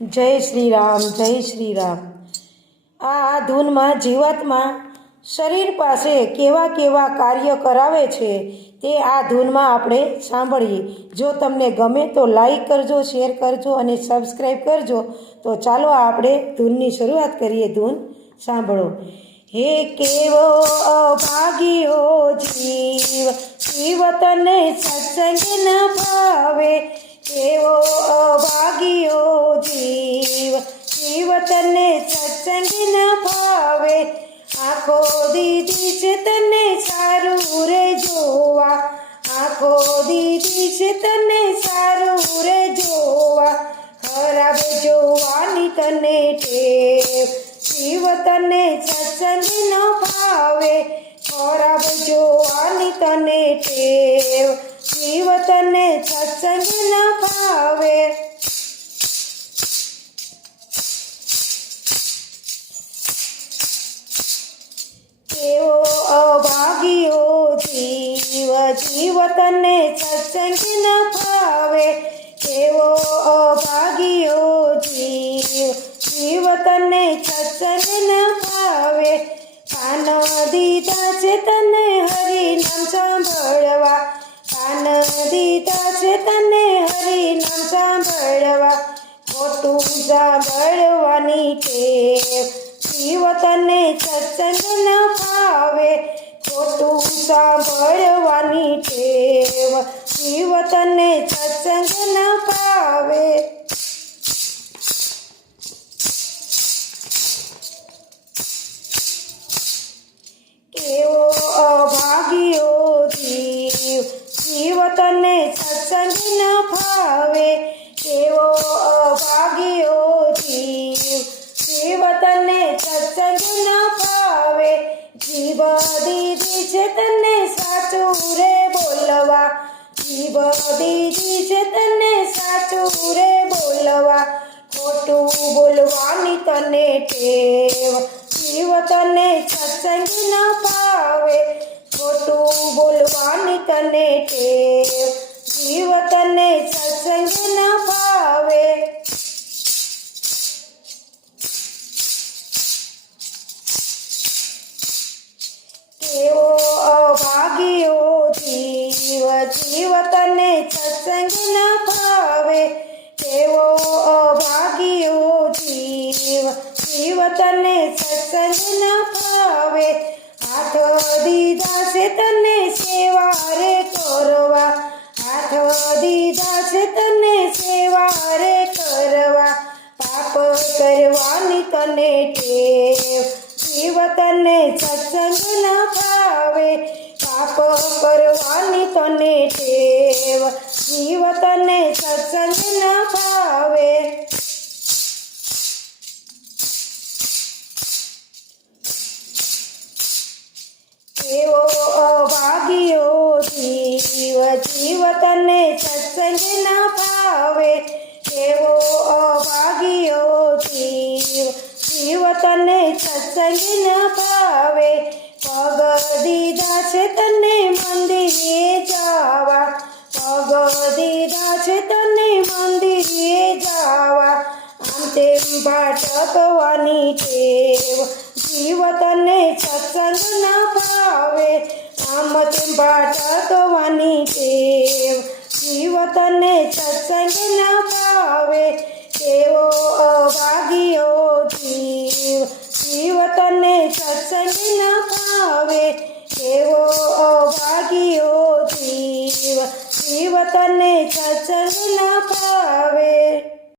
જય શ્રી રામ, જય શ્રી રામ. આ ધૂનમાં જીવાત્મા શરીર પાસે કેવા કેવા કાર્ય કરાવે છે તે આ ધૂનમાં આપણે સાંભળીએ. જો તમને ગમે તો લાઈક કરજો, શેર કરજો અને સબસ્ક્રાઈબ કરજો. તો ચાલો આપણે ધૂનની શરૂઆત કરીએ. ધૂન સાંભળો. હે કેવો અભાગ્યો જીવ, જીવ તને સત્સંગ ન ભાવે. કેવો અભાગ્યો જીવ, જીવ તને સત્સંગ ન ભાવે. આંખો દીધી છે તને સારું રે જોવા, આંખો દીધી છે તને સારું રે જોવા. ખરાબ જોવાની તને ટેવ, જીવ તને સત્સંગ ન ભાવે. ખરાબ જોવાની તને ટેવ, જીવ તને સત્સંગ ન ભાવે. કેવો અભાગ્યો જીવ, જીવ તને સત્સંગ ન ભાવે. કેવો અભાગ્યો જીવ, જીવ તને સત્સંગ ન ભાવે. કાન દીધા છે તને હરિનામ સાંભળવા, કાન દીધા છે તને હરિનામ સાંભળવા. ખોટું સાંભળવાની ટેવ, જીવ તને સત્સંગ ન ભાવે. ખોટું સાંભળવાની ટેવ, જીવ તને સત્સંગ ન ભાવે. કેવો અભાગ્યો જીવ, જીવ તને સત્સંગ ન ભાવે. કેવો અભાગ્યો જીવ, જીવ તને સત્સંગ ન ભાવે. જીવ દીધી છે તને સાચું રે બોલવા, જીવ દીધી છે તને સાચું રે બોલવા. ખોટું બોલવાની તને ટેવ, જીવ તને સત્સંગ ન ભાવે. ખોટું બોલવાની તને ટેવ, જીવ તને સત્સંગ ન ભાવે. કેવો અભાગ્યો જીવ, જીવ તને સત્સંગ ન ભાવે. કેવો અભાગ્યો જીવ, જીવ તને સત્સંગ ન ભાવે. હાથ દીધા છે તને સેવા રે કરવા, હાથ દીધા છે તને સેવા રે કરવા. પાપ કરવાની તને ટેવ, જીવ તને સત્સંગ ન ભાવે. પાપ કરવાની તને ટેવ, જીવ તને સત્સંગ ન ભાવે. કેવો અભાગ્યો જીવ, જીવ તને સત્સંગ ન ભાવે. કેવો અભાગ્યો જીવ, જીવ તને સત્સંગ ન ભાવે. પગ દીધા છે તને મંદિરે જાવા, પગ દીધા છે તને મંદિરે જાવા. આમ તેમ ભટકવાની ટેવ, જીવ તને સત્સંગ ન ભાવે. આમ તેમ ભટકવાની ટેવ, જીવ તને સત્સંગ ન ભાવે. કેવો અભાગ્યો જીવ, જીવ તને સત્સંગ ન ભાવે. કેવો અભાગ્યો જીવ, જીવ તને સત્સંગ ન ભાવે.